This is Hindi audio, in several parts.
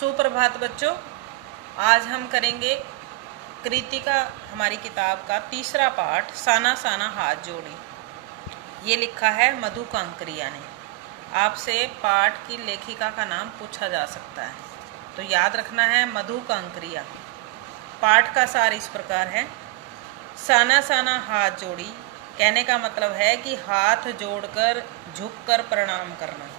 सुप्रभात बच्चों। आज हम करेंगे कृतिका हमारी किताब का तीसरा पाठ, साना साना हाथ जोड़ी। ये लिखा है मधु कांकरिया ने। आपसे पाठ की लेखिका का नाम पूछा जा सकता है, तो याद रखना है मधु कांकरिया। पाठ का सार इस प्रकार है। साना साना हाथ जोड़ी कहने का मतलब है कि हाथ जोड़कर झुककर प्रणाम करना।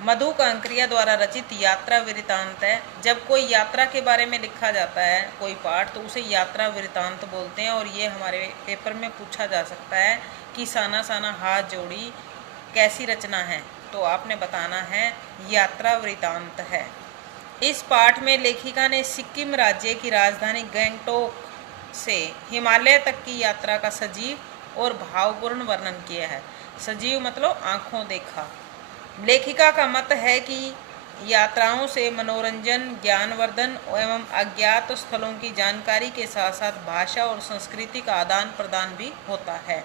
मधु कांकरिया द्वारा रचित यात्रा वृतांत है। जब कोई यात्रा के बारे में लिखा जाता है कोई पाठ, तो उसे यात्रा वृतांत बोलते हैं। और ये हमारे पेपर में पूछा जा सकता है कि साना साना हाथ जोड़ी कैसी रचना है, तो आपने बताना है यात्रा वृतांत है। इस पाठ में लेखिका ने सिक्किम राज्य की राजधानी गंगटोक से हिमालय तक की यात्रा का सजीव और भावपूर्ण वर्णन किया है। सजीव मतलब आंखों देखा। लेखिका का मत है कि यात्राओं से मनोरंजन, ज्ञानवर्धन एवं अज्ञात स्थलों की जानकारी के साथ साथ भाषा और संस्कृति का आदान प्रदान भी होता है।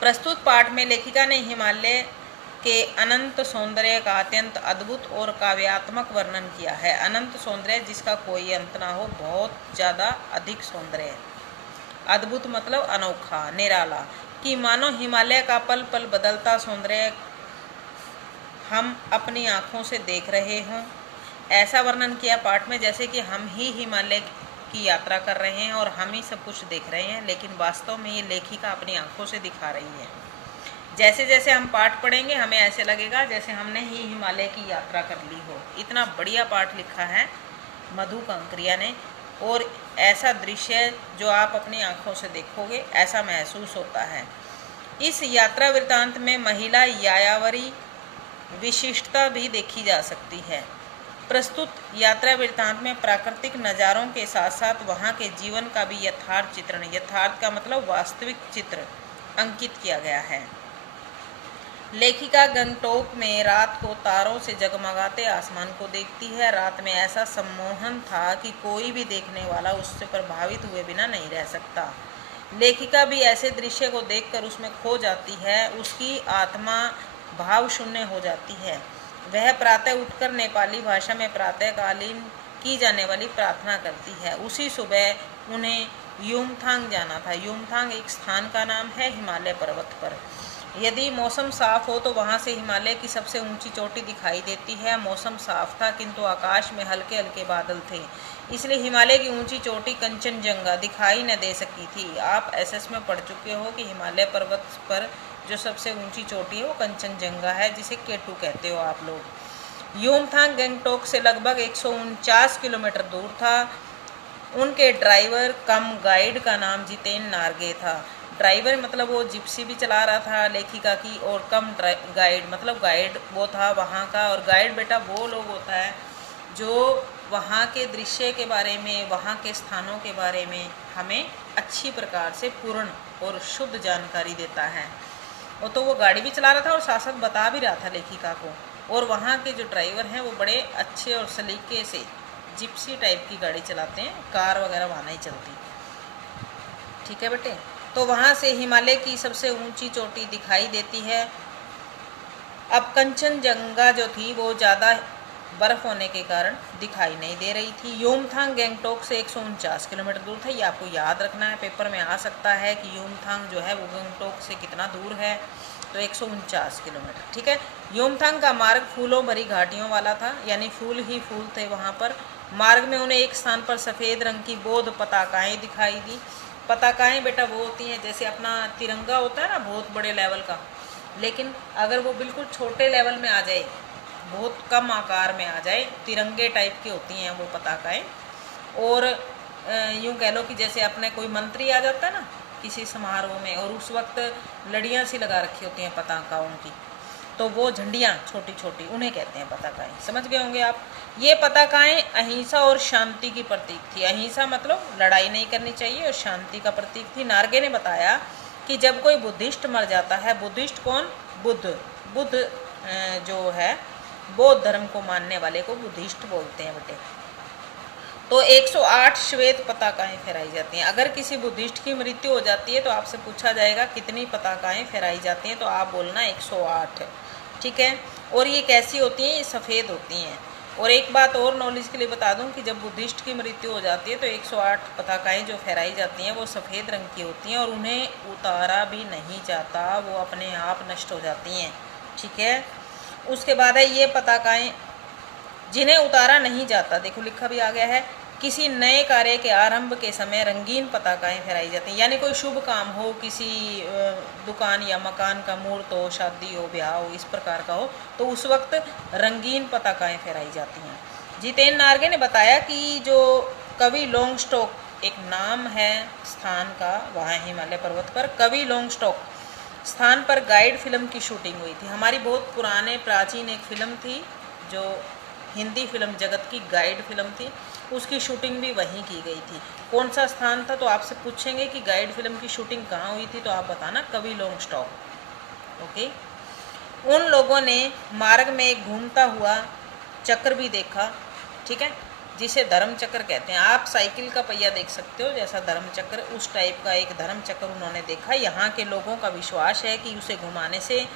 प्रस्तुत पाठ में लेखिका ने हिमालय के अनंत सौंदर्य का अत्यंत अद्भुत और काव्यात्मक वर्णन किया है। अनंत सौंदर्य जिसका कोई अंत ना हो, बहुत ज़्यादा अधिक सौंदर्य। अद्भुत मतलब अनोखा, निराला, कि मानो हिमालय का पल पल बदलता सौंदर्य हम अपनी आँखों से देख रहे हों। ऐसा वर्णन किया पाठ में जैसे कि हम ही हिमालय की यात्रा कर रहे हैं और हम ही सब कुछ देख रहे हैं, लेकिन वास्तव में ये लेखिका अपनी आँखों से दिखा रही है। जैसे जैसे हम पाठ पढ़ेंगे हमें ऐसे लगेगा जैसे हमने ही हिमालय की यात्रा कर ली हो। इतना बढ़िया पाठ लिखा है मधु कांकरिया ने, और ऐसा दृश्य जो आप अपनी आँखों से देखोगे ऐसा महसूस होता है। इस यात्रा वृत्तांत में महिला यायावरी विशिष्टता भी देखी जा सकती है। प्रस्तुत यात्रा वृत्तांत में प्राकृतिक नज़ारों के साथ साथ वहाँ के जीवन का भी यथार्थ चित्रण, यथार्थ का मतलब वास्तविक चित्र, अंकित किया गया है। लेखिका गंगटोक में रात को तारों से जगमगाते आसमान को देखती है। रात में ऐसा सम्मोहन था कि कोई भी देखने वाला उससे प्रभावित हुए बिना नहीं रह सकता। लेखिका भी ऐसे दृश्य को देखकर उसमें खो जाती है। उसकी आत्मा भाव शून्य हो जाती है। वह प्रातः उठकर नेपाली भाषा में प्रातःकालीन की जाने वाली प्रार्थना करती है। उसी सुबह उन्हें युमथांग जाना था। युमथांग एक स्थान का नाम है हिमालय पर्वत पर। यदि मौसम साफ हो तो वहां से हिमालय की सबसे ऊंची चोटी दिखाई देती है। मौसम साफ था किंतु आकाश में हल्के हल्के बादल थे, इसलिए हिमालय की ऊंची चोटी कंचनजंगा दिखाई न दे सकी थी। आप एसएस में पढ़ चुके हो कि हिमालय पर्वत पर जो सबसे ऊंची चोटी है वो कंचनजंगा है, जिसे केटू कहते हो आप लोग। युमथांग गंगटोक से लगभग 149 किलोमीटर दूर था। उनके ड्राइवर कम गाइड का नाम जितेन नार्गे था। ड्राइवर मतलब वो जिप्सी भी चला रहा था लेखिका की, और कम गाइड मतलब गाइड वो था वहाँ का। और गाइड बेटा वो लोग होता है जो वहाँ के दृश्य के बारे में, वहाँ के स्थानों के बारे में हमें अच्छी प्रकार से पूर्ण और शुद्ध जानकारी देता है। और तो वो गाड़ी भी चला रहा था और साथ साथ बता भी रहा था लेखिका को। और वहाँ के जो ड्राइवर हैं वो बड़े अच्छे और सलीके से जिप्सी टाइप की गाड़ी चलाते हैं, कार वगैरह वहाँ नहीं चलती। ठीक है बेटे। तो वहाँ से हिमालय की सबसे ऊंची चोटी दिखाई देती है। अब कंचनजंगा जो थी वो ज़्यादा बर्फ़ होने के कारण दिखाई नहीं दे रही थी। युमथांग गंगटोक से 149 किलोमीटर दूर था। ये आपको याद रखना है, पेपर में आ सकता है कि युमथांग जो है वो गंगटोक से कितना दूर है, तो 149 किलोमीटर। ठीक है। युमथांग का मार्ग फूलों भरी घाटियों वाला था, यानी फूल ही फूल थे वहाँ पर। मार्ग में उन्हें एक स्थान पर सफ़ेद रंग की बौद्ध पताकाएँ दिखाई दी। पताकाएँ बेटा वो होती हैं जैसे अपना तिरंगा होता है ना, बहुत बड़े लेवल का, लेकिन अगर वो बिल्कुल छोटे लेवल में आ जाए, बहुत कम आकार में आ जाए, तिरंगे टाइप की होती हैं वो पताकाएँ। और यूँ कह लो कि जैसे अपने कोई मंत्री आ जाता है ना किसी समारोह में, और उस वक्त लड़ियाँ सी लगा रखी होती हैं पताकाओं की, तो वो झंडियाँ छोटी छोटी उन्हें कहते हैं पताकाएँ। समझ गए होंगे आप। ये पताकाएँ अहिंसा और शांति की प्रतीक थी। अहिंसा मतलब लड़ाई नहीं करनी चाहिए, और शांति का प्रतीक थी। नार्गे ने बताया कि जब कोई बुद्धिस्ट मर जाता है, बुद्धिस्ट कौन? बुद्ध जो है बौद्ध धर्म को मानने वाले को बुद्धिस्ट बोलते हैं बेटे। तो 108 श्वेत पताकाएँ फहराई जाती हैं। अगर किसी बुद्धिस्ट की मृत्यु हो जाती है तो आपसे पूछा जाएगा कितनी पताकाएँ फहराई जाती हैं, तो आप बोलना 108। ठीक है। और ये कैसी होती हैं? ये सफ़ेद होती हैं। और एक बात और नॉलेज के लिए बता दूं कि जब बुद्धिस्ट की मृत्यु हो जाती है तो 108 पताकाएं जो फहराई जाती हैं वो सफ़ेद रंग की होती हैं और उन्हें उतारा भी नहीं जाता, वो अपने आप नष्ट हो जाती हैं। ठीक है, उसके बाद है ये पताकाएं जिन्हें उतारा नहीं जाता, देखो लिखा भी आ गया है, किसी नए कार्य के आरंभ के समय रंगीन पताकाएं फहराई जाती हैं। यानी कोई शुभ काम हो, किसी दुकान या मकान का मुहूर्त हो, शादी हो, ब्याह हो, इस प्रकार का हो, तो उस वक्त रंगीन पताकाएं फहराई जाती हैं। जितेंद्र नार्गे ने बताया कि जो कवि लॉन्गस्टॉक, एक नाम है स्थान का वहाँ हिमालय पर्वत पर, कवि लॉन्गस्टॉक स्थान पर गाइड फिल्म की शूटिंग हुई थी। हमारी बहुत पुराने प्राचीन एक फिल्म थी जो हिंदी फिल्म जगत की गाइड फिल्म थी, उसकी शूटिंग भी वहीं की गई थी। कौन सा स्थान था, तो आपसे पूछेंगे कि गाइड फिल्म की शूटिंग कहाँ हुई थी, तो आप बताना कवि लॉन्गस्टॉक। ओके, उन लोगों ने मार्ग में एक घूमता हुआ चक्र भी देखा, ठीक है, जिसे धर्म चक्र कहते हैं। आप साइकिल का पहिया देख सकते हो जैसा धर्म चक्र, उस टाइप का एक धर्म चक्र उन्होंने देखा। यहाँ के लोगों का विश्वास है कि उसे घुमाने से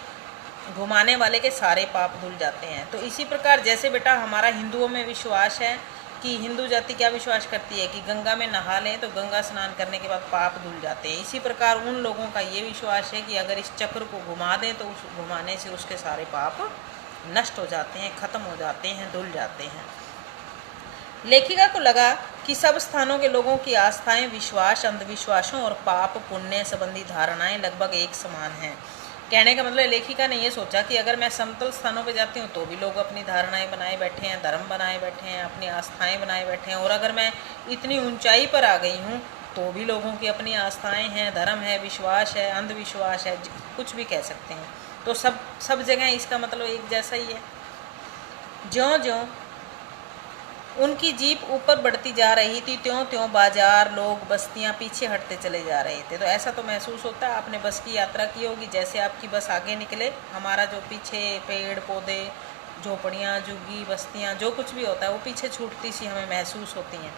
घुमाने वाले के सारे पाप धुल जाते हैं। तो इसी प्रकार जैसे बेटा हमारा हिंदुओं में विश्वास है कि हिंदू जाति क्या विश्वास करती है कि गंगा में नहा लें तो गंगा स्नान करने के बाद पाप धुल जाते हैं, इसी प्रकार उन लोगों का ये विश्वास है कि अगर इस चक्र को घुमा दें तो उस घुमाने से उसके सारे पाप नष्ट हो जाते हैं, खत्म हो जाते हैं, धुल जाते हैं। लेखिका को लगा कि सब स्थानों के लोगों की आस्थाएं, विश्वास, अंधविश्वासों और पाप पुण्य संबंधी धारणाएं लगभग एक समान हैं। कहने का मतलब लेखिका ने ये सोचा कि अगर मैं समतल स्थानों पर जाती हूँ तो भी लोग अपनी धारणाएं बनाए बैठे हैं, धर्म बनाए बैठे हैं, अपनी आस्थाएं बनाए बैठे हैं, और अगर मैं इतनी ऊंचाई पर आ गई हूँ तो भी लोगों की अपनी आस्थाएं हैं, धर्म है, विश्वास है, अंधविश्वास है, कुछ भी कह सकते हैं। तो सब जगह इसका मतलब एक जैसा ही है। ज्यों-ज्यों उनकी जीप ऊपर बढ़ती जा रही थी त्यों-त्यों बाजार, लोग, बस्तियां पीछे हटते चले जा रहे थे। तो ऐसा तो महसूस होता है, आपने बस की यात्रा की होगी, जैसे आपकी बस आगे निकले, हमारा जो पीछे पेड़ पौधे, झोपड़ियाँ, झुग्गी, बस्तियाँ, जो कुछ भी होता है वो पीछे छूटती सी हमें महसूस होती हैं।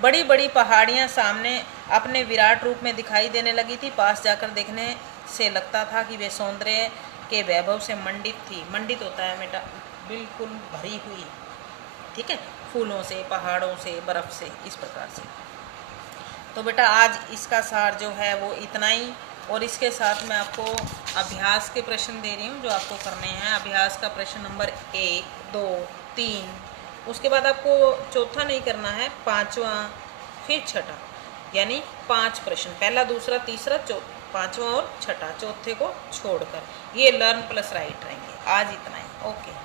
बड़ी बड़ी पहाड़ियाँ सामने अपने विराट रूप में दिखाई देने लगी थी। पास जाकर देखने से लगता था कि वे सौंदर्य के वैभव से मंडित थी। मंडित होता है बेटा बिल्कुल भरी हुई, ठीक है, फूलों से, पहाड़ों से, बर्फ़ से, इस प्रकार से। तो बेटा आज इसका सार जो है वो इतना ही, और इसके साथ मैं आपको अभ्यास के प्रश्न दे रही हूँ जो आपको करने हैं। अभ्यास का प्रश्न नंबर 1, 2, 3, उसके बाद आपको चौथा नहीं करना है, पाँचवा फिर छठा, यानी 5 प्रश्न, पहला, दूसरा, तीसरा, पाँचवा और छठा, चौथे को छोड़कर। ये लर्न प्लस राइट रहेंगे। आज इतना ही, ओके।